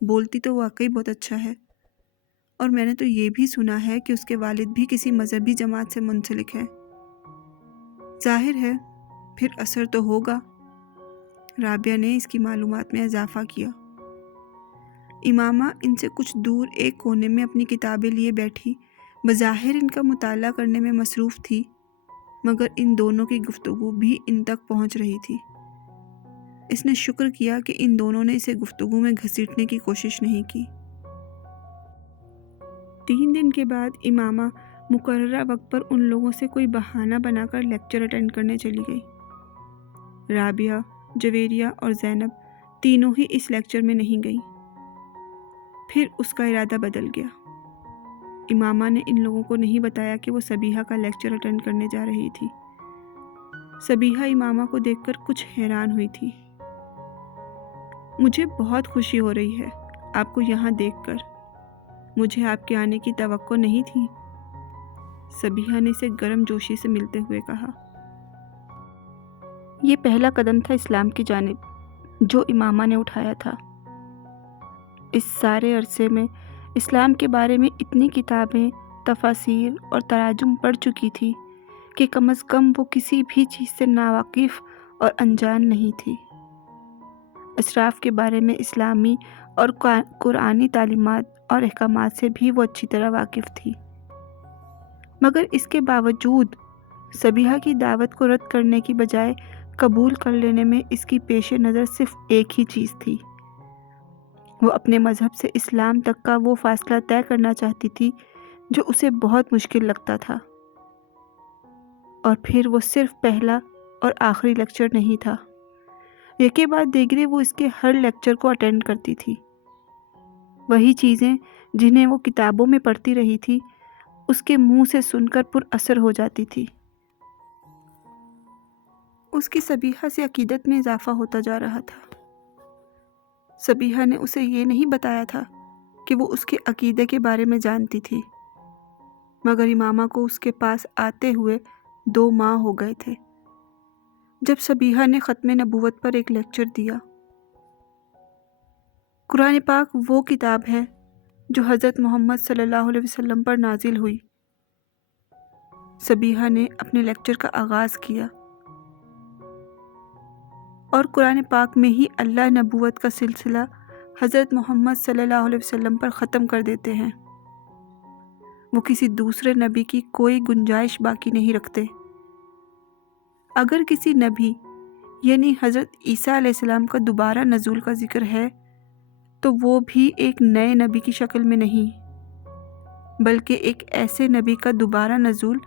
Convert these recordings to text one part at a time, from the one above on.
بولتی تو واقعی بہت اچھا ہے، اور میں نے تو یہ بھی سنا ہے کہ اس کے والد بھی کسی مذہبی جماعت سے منسلک ہے۔ ظاہر ہے پھر اثر تو ہوگا۔ رابعہ نے اس کی معلومات میں اضافہ کیا۔ امامہ ان سے کچھ دور ایک کونے میں اپنی کتابیں لیے بیٹھی بظاہر ان کا مطالعہ کرنے میں مصروف تھی، مگر ان دونوں کی گفتگو بھی ان تک پہنچ رہی تھی۔ اس نے شکر کیا کہ ان دونوں نے اسے گفتگو میں گھسیٹنے کی کوشش نہیں کی۔ 3 دن کے بعد امامہ مقررہ وقت پر ان لوگوں سے کوئی بہانہ بنا کر لیکچر اٹینڈ کرنے چلی گئی۔ رابعہ، جویریہ اور زینب تینوں ہی اس لیکچر میں نہیں گئیں۔ پھر اس کا ارادہ بدل گیا۔ امامہ نے ان لوگوں کو نہیں بتایا کہ وہ صبیحہ کا لیکچر اٹینڈ کرنے جا رہی تھی۔ صبیحہ امامہ کو دیکھ کر کچھ حیران ہوئی تھی۔ مجھے بہت خوشی ہو رہی ہے آپ کو یہاں دیکھ کر، مجھے آپ کے آنے کی توقع نہیں تھی، صبیحہ نے اسے گرم جوشی سے ملتے ہوئے کہا۔ یہ پہلا قدم تھا اسلام کی جانب جو امامہ نے اٹھایا تھا۔ اس سارے عرصے میں اسلام کے بارے میں اتنی کتابیں، تفاسیر اور تراجم پڑھ چکی تھی کہ کم از کم وہ کسی بھی چیز سے ناواقف اور انجان نہیں تھی۔ اسراف کے بارے میں اسلامی اور قرآنی تعلیمات اور احکامات سے بھی وہ اچھی طرح واقف تھی، مگر اس کے باوجود صبیحہ کی دعوت کو رد کرنے کی بجائے قبول کر لینے میں اس کی پیش نظر صرف ایک ہی چیز تھی۔ وہ اپنے مذہب سے اسلام تک کا وہ فاصلہ طے کرنا چاہتی تھی جو اسے بہت مشکل لگتا تھا، اور پھر وہ صرف پہلا اور آخری لیکچر نہیں تھا، یکے بعد دیگرے وہ اس کے ہر لیکچر کو اٹینڈ کرتی تھی۔ وہی چیزیں جنہیں وہ کتابوں میں پڑھتی رہی تھی اس کے منہ سے سن کر پر اثر ہو جاتی تھی۔ اس کی صبیحہ سے عقیدت میں اضافہ ہوتا جا رہا تھا۔ صبیحہ نے اسے یہ نہیں بتایا تھا کہ وہ اس کے عقیدے کے بارے میں جانتی تھی، مگر امامہ کو اس کے پاس آتے ہوئے 2 ماہ ہو گئے تھے جب صبیحہ نے ختم نبوت پر ایک لیکچر دیا۔ قرآن پاک وہ کتاب ہے جو حضرت محمد صلی اللہ علیہ وسلم پر نازل ہوئی۔ صبیحہ نے اپنے لیکچر کا آغاز کیا، اور قرآن پاک میں ہی اللہ نبوت کا سلسلہ حضرت محمد صلی اللہ علیہ وسلم پر ختم کر دیتے ہیں۔ وہ کسی دوسرے نبی کی کوئی گنجائش باقی نہیں رکھتے۔ اگر کسی نبی یعنی حضرت عیسیٰ علیہ السلام کا دوبارہ نزول کا ذکر ہے تو وہ بھی ایک نئے نبی کی شکل میں نہیں، بلکہ ایک ایسے نبی کا دوبارہ نزول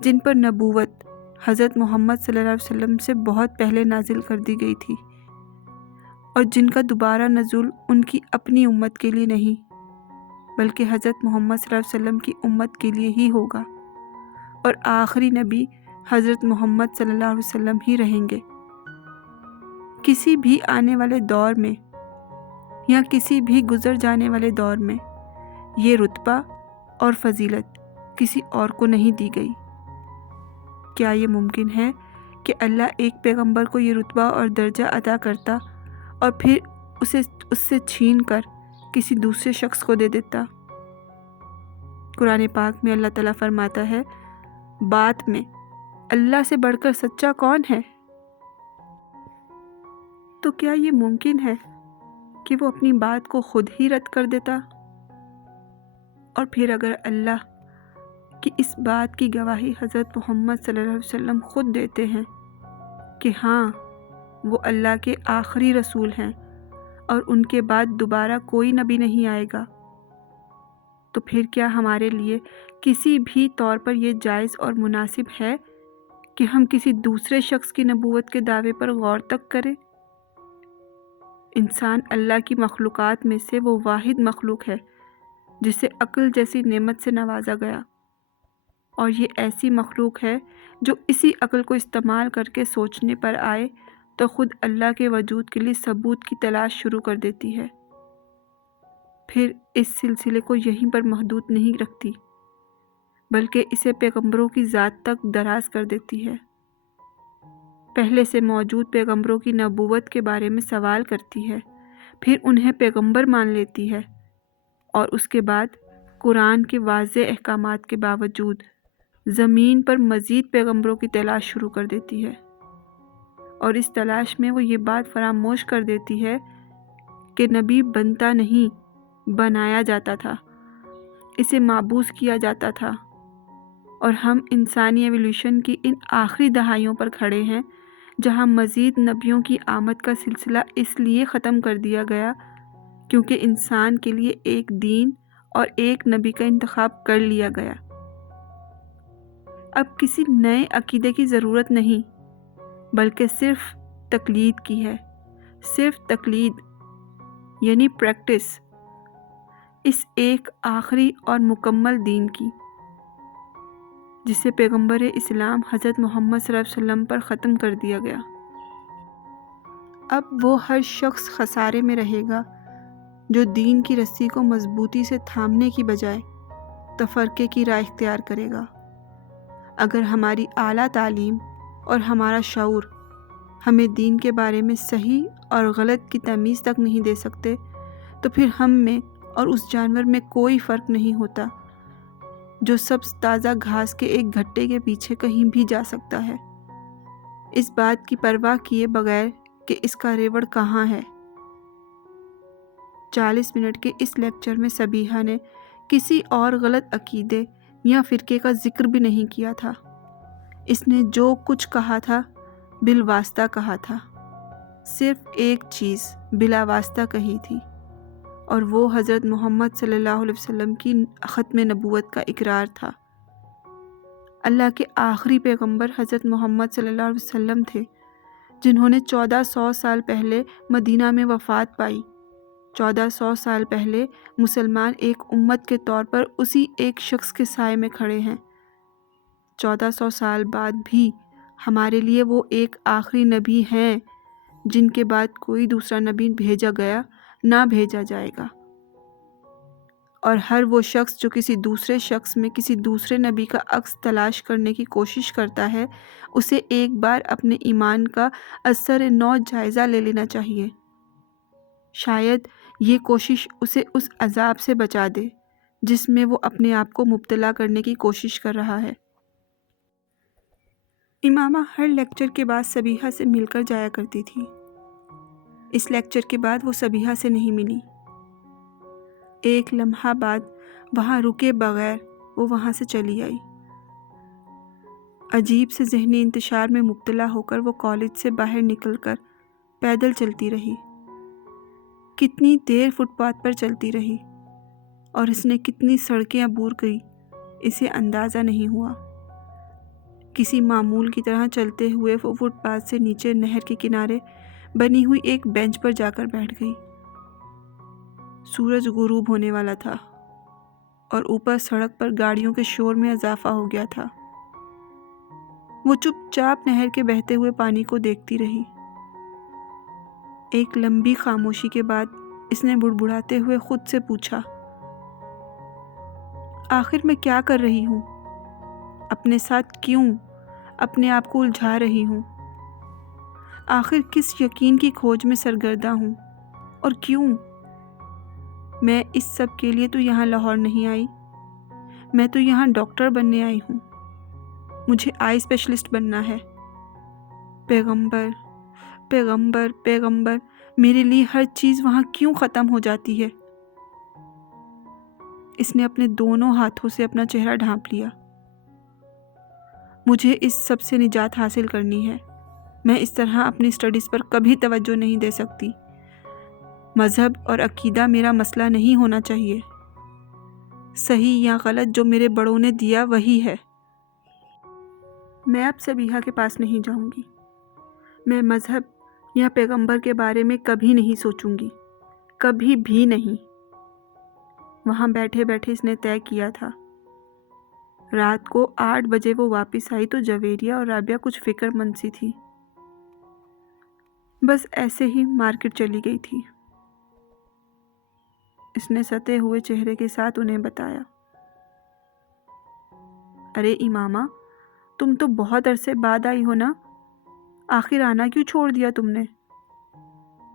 جن پر نبوت حضرت محمد صلی اللہ علیہ وسلم سے بہت پہلے نازل کر دی گئی تھی، اور جن کا دوبارہ نزول ان کی اپنی امت کے لیے نہیں بلکہ حضرت محمد صلی اللہ علیہ وسلم کی امت کے لیے ہی ہوگا، اور آخری نبی حضرت محمد صلی اللہ علیہ وسلم ہی رہیں گے۔ کسی بھی آنے والے دور میں یا کسی بھی گزر جانے والے دور میں یہ رتبہ اور فضیلت کسی اور کو نہیں دی گئی۔ کیا یہ ممکن ہے کہ اللہ ایک پیغمبر کو یہ رتبہ اور درجہ عطا کرتا اور پھر اسے اس سے چھین کر کسی دوسرے شخص کو دے دیتا؟ قرآن پاک میں اللہ تعالیٰ فرماتا ہے، بات میں اللہ سے بڑھ کر سچا کون ہے؟ تو کیا یہ ممکن ہے کہ وہ اپنی بات کو خود ہی رد کر دیتا؟ اور پھر اگر اللہ کی اس بات کی گواہی حضرت محمد صلی اللہ علیہ وسلم خود دیتے ہیں کہ ہاں وہ اللہ کے آخری رسول ہیں اور ان کے بعد دوبارہ کوئی نبی نہیں آئے گا، تو پھر کیا ہمارے لیے کسی بھی طور پر یہ جائز اور مناسب ہے کہ ہم کسی دوسرے شخص کی نبوت کے دعوے پر غور تک کریں؟ انسان اللہ کی مخلوقات میں سے وہ واحد مخلوق ہے جسے عقل جیسی نعمت سے نوازا گیا، اور یہ ایسی مخلوق ہے جو اسی عقل کو استعمال کر کے سوچنے پر آئے تو خود اللہ کے وجود کے لیے ثبوت کی تلاش شروع کر دیتی ہے، پھر اس سلسلے کو یہیں پر محدود نہیں رکھتی بلکہ اسے پیغمبروں کی ذات تک دراز کر دیتی ہے، پہلے سے موجود پیغمبروں کی نبوت کے بارے میں سوال کرتی ہے، پھر انہیں پیغمبر مان لیتی ہے اور اس کے بعد قرآن کے واضح احکامات کے باوجود زمین پر مزید پیغمبروں کی تلاش شروع کر دیتی ہے، اور اس تلاش میں وہ یہ بات فراموش کر دیتی ہے کہ نبی بنتا نہیں، بنایا جاتا تھا، اسے معبوس کیا جاتا تھا، اور ہم انسانی ایولیوشن کی ان آخری دہائیوں پر کھڑے ہیں جہاں مزید نبیوں کی آمد کا سلسلہ اس لیے ختم کر دیا گیا کیونکہ انسان کے لیے ایک دین اور ایک نبی کا انتخاب کر لیا گیا۔ اب کسی نئے عقیدے کی ضرورت نہیں، بلکہ صرف تقلید کی ہے، صرف تقلید یعنی پریکٹس اس ایک آخری اور مکمل دین کی جسے پیغمبر اسلام حضرت محمد صلی اللہ علیہ وسلم پر ختم کر دیا گیا۔ اب وہ ہر شخص خسارے میں رہے گا جو دین کی رسی کو مضبوطی سے تھامنے کی بجائے تفرقے کی راہ اختیار کرے گا۔ اگر ہماری اعلیٰ تعلیم اور ہمارا شعور ہمیں دین کے بارے میں صحیح اور غلط کی تمیز تک نہیں دے سکتے تو پھر ہم میں اور اس جانور میں کوئی فرق نہیں ہوتا جو سبز تازہ گھاس کے ایک گھٹے کے پیچھے کہیں بھی جا سکتا ہے، اس بات کی پرواہ کیے بغیر کہ اس کا ریوڑ کہاں ہے۔ 40 منٹ کے اس لیکچر میں سبیحہ نے کسی اور غلط عقیدے یا فرقے کا ذکر بھی نہیں کیا تھا۔ اس نے جو کچھ کہا تھا بالواسطہ کہا تھا، صرف ایک چیز بلا واسطہ کہی تھی، اور وہ حضرت محمد صلی اللہ علیہ وسلم کی ختم نبوت کا اقرار تھا۔ اللہ کے آخری پیغمبر حضرت محمد صلی اللہ علیہ وسلم تھے جنہوں نے 1400 سال پہلے مدینہ میں وفات پائی۔ 1400 سال پہلے مسلمان ایک امت کے طور پر اسی ایک شخص کے سائے میں کھڑے ہیں۔ 1400 سال بعد بھی ہمارے لیے وہ ایک آخری نبی ہیں جن کے بعد کوئی دوسرا نبی بھیجا گیا نہ بھیجا جائے گا، اور ہر وہ شخص جو کسی دوسرے شخص میں کسی دوسرے نبی کا عکس تلاش کرنے کی کوشش کرتا ہے اسے ایک بار اپنے ایمان کا اثر نو جائزہ لے لینا چاہیے۔ شاید یہ کوشش اسے اس عذاب سے بچا دے جس میں وہ اپنے آپ کو مبتلا کرنے کی کوشش کر رہا ہے۔ امامہ ہر لیکچر کے بعد سبیحہ سے مل کر جایا کرتی تھی۔ اس لیکچر کے بعد وہ سبیحہ سے نہیں ملی۔ ایک لمحہ بعد وہاں رکے بغیر وہ وہاں سے چلی آئی۔ عجیب سے ذہنی انتشار میں مبتلا ہو کر وہ کالج سے باہر نکل کر پیدل چلتی رہی۔ کتنی دیر فٹ پاتھ پر چلتی رہی اور اس نے کتنی سڑکیں عبور کی اسے اندازہ نہیں ہوا۔ کسی معمول کی طرح چلتے ہوئے وہ فٹ پاتھ سے نیچے نہر کے کنارے بنی ہوئی ایک بینچ پر جا کر بیٹھ گئی۔ سورج غروب ہونے والا تھا اور اوپر سڑک پر گاڑیوں کے شور میں اضافہ ہو گیا تھا۔ وہ چپ چاپ نہر کے بہتے ہوئے پانی کو دیکھتی رہی۔ ایک لمبی خاموشی کے بعد اس نے بڑبڑاتے ہوئے خود سے پوچھا، آخر میں کیا کر رہی ہوں؟ اپنے ساتھ کیوں اپنے آپ کو الجھا رہی ہوں؟ آخر کس یقین کی کھوج میں سرگردہ ہوں اور کیوں؟ میں اس سب کے لیے تو یہاں لاہور نہیں آئی، میں تو یہاں ڈاکٹر بننے آئی ہوں۔ مجھے آئی اسپیشلسٹ بننا ہے۔ پیغمبر پیغمبر پیغمبر، میرے لیے ہر چیز وہاں کیوں ختم ہو جاتی ہے؟ اس نے اپنے دونوں ہاتھوں سے اپنا چہرہ ڈھانپ لیا۔ مجھے اس سب سے نجات حاصل کرنی ہے۔ میں اس طرح اپنی اسٹڈیز پر کبھی توجہ نہیں دے سکتی۔ مذہب اور عقیدہ میرا مسئلہ نہیں ہونا چاہیے۔ صحیح یا غلط جو میرے بڑوں نے دیا وہی ہے۔ میں اب سبیحہ کے پاس نہیں جاؤں گی۔ میں مذہب یا پیغمبر کے بارے میں کبھی نہیں سوچوں گی، کبھی بھی نہیں۔ وہاں بیٹھے بیٹھے اس نے طے کیا تھا۔ رات کو 8 بجے وہ واپس آئی تو جویریہ اور رابعہ کچھ فکر مند سی تھی۔ بس ایسے ہی مارکیٹ چلی گئی تھی۔ اس نے ستے ہوئے چہرے کے ساتھ انہیں بتایا، ارے امامہ، تم تو بہت عرصے بعد آئی ہو نا، آخر آنا کیوں چھوڑ دیا تم نے؟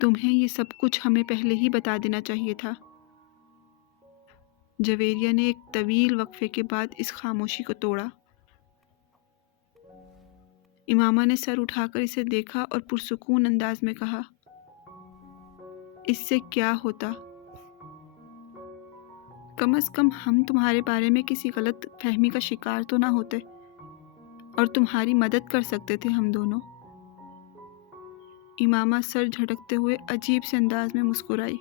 تمہیں یہ سب کچھ ہمیں پہلے ہی بتا دینا چاہیے تھا۔ جویریہ نے ایک طویل وقفے کے بعد اس خاموشی کو توڑا۔ امامہ نے سر اٹھا کر اسے دیکھا اور پرسکون انداز میں کہا، اس سے کیا ہوتا؟ کم از کم ہم تمہارے بارے میں کسی غلط فہمی کا شکار تو نہ ہوتے، اور تمہاری مدد کر سکتے تھے ہم دونوں۔ امامہ سر جھٹکتے ہوئے عجیب سے انداز میں مسکرائی۔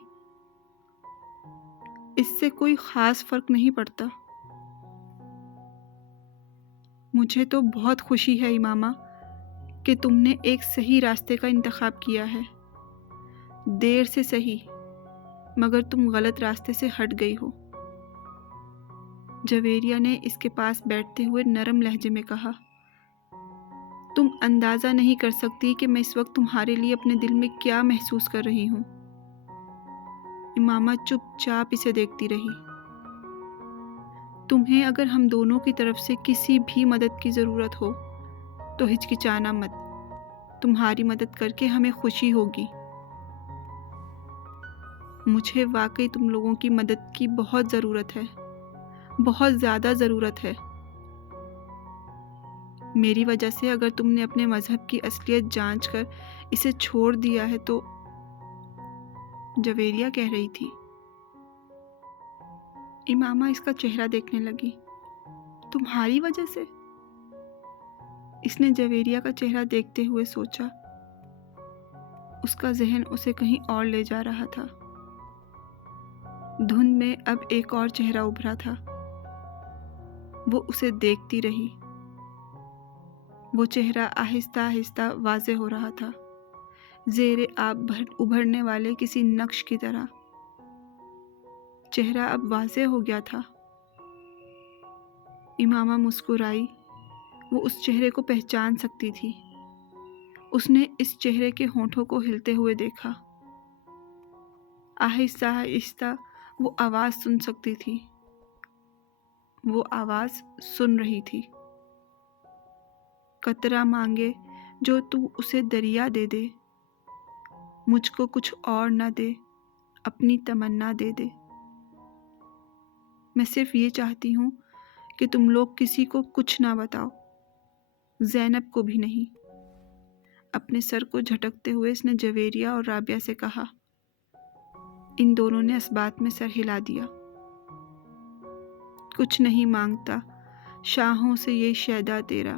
اس سے کوئی خاص فرق نہیں پڑتا۔ مجھے تو بہت خوشی ہے امامہ کہ تم نے ایک صحیح راستے کا انتخاب کیا ہے۔ دیر سے صحیح، مگر تم غلط راستے سے ہٹ گئی ہو۔ جویریہ نے اس کے پاس بیٹھتے ہوئے نرم لہجے میں کہا، تم اندازہ نہیں کر سکتی کہ میں اس وقت تمہارے لیے اپنے دل میں کیا محسوس کر رہی ہوں۔ امامہ چپ چاپ اسے دیکھتی رہی۔ تمہیں اگر ہم دونوں کی طرف سے کسی بھی مدد کی ضرورت ہو تو ہچکچانا مت، تمہاری مدد کر کے ہمیں خوشی ہوگی۔ مجھے واقعی تم لوگوں کی مدد کی بہت ضرورت ہے، بہت زیادہ ضرورت ہے۔ میری وجہ سے اگر تم نے اپنے مذہب کی اصلیت جانچ کر اسے چھوڑ دیا ہے تو، جویریہ کہہ رہی تھی۔ امامہ اس کا چہرہ دیکھنے لگی۔ تمہاری وجہ سے؟ اس نے جویریہ کا چہرہ دیکھتے ہوئے سوچا۔ اس کا ذہن اسے کہیں اور لے جا رہا تھا۔ دھند میں اب ایک اور چہرہ ابھرا تھا۔ وہ اسے دیکھتی رہی۔ وہ چہرہ آہستہ آہستہ واضح ہو رہا تھا، زیر آب ابھرنے والے کسی نقش کی طرح۔ چہرہ اب واضح ہو گیا تھا۔ امامہ مسکرائی۔ وہ اس چہرے کو پہچان سکتی تھی۔ اس نے اس چہرے کے ہونٹوں کو ہلتے ہوئے دیکھا۔ آہستہ آہستہ وہ آواز سن سکتی تھی۔ وہ آواز سن رہی تھی، قطرہ مانگے جو تو اسے دریا دے دے، مجھ کو کچھ اور نہ دے، اپنی تمنا دے دے۔ میں صرف یہ چاہتی ہوں کہ تم لوگ کسی کو کچھ نہ بتاؤ، زینب کو بھی نہیں۔ اپنے سر کو جھٹکتے ہوئے اس نے جویریہ اور رابعہ سے کہا۔ ان دونوں نے اس بات میں سر ہلا دیا۔ کچھ نہیں مانگتا شاہوں سے یہ شیدا تیرا،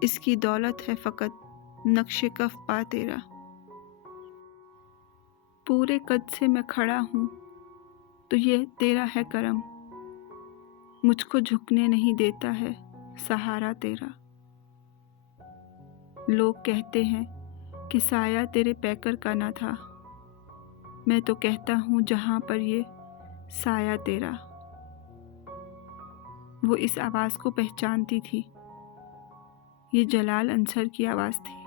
اس کی دولت ہے فقط نقش کف پا تیرا۔ پورے قد سے میں کھڑا ہوں تو یہ تیرا ہے کرم، مجھ کو جھکنے نہیں دیتا ہے سہارا تیرا۔ لوگ کہتے ہیں کہ سایہ تیرے پیکر کا نہ تھا، میں تو کہتا ہوں جہاں پر یہ سایہ تیرا۔ وہ اس آواز کو پہچانتی تھی۔ یہ جلال انصر کی آواز تھی۔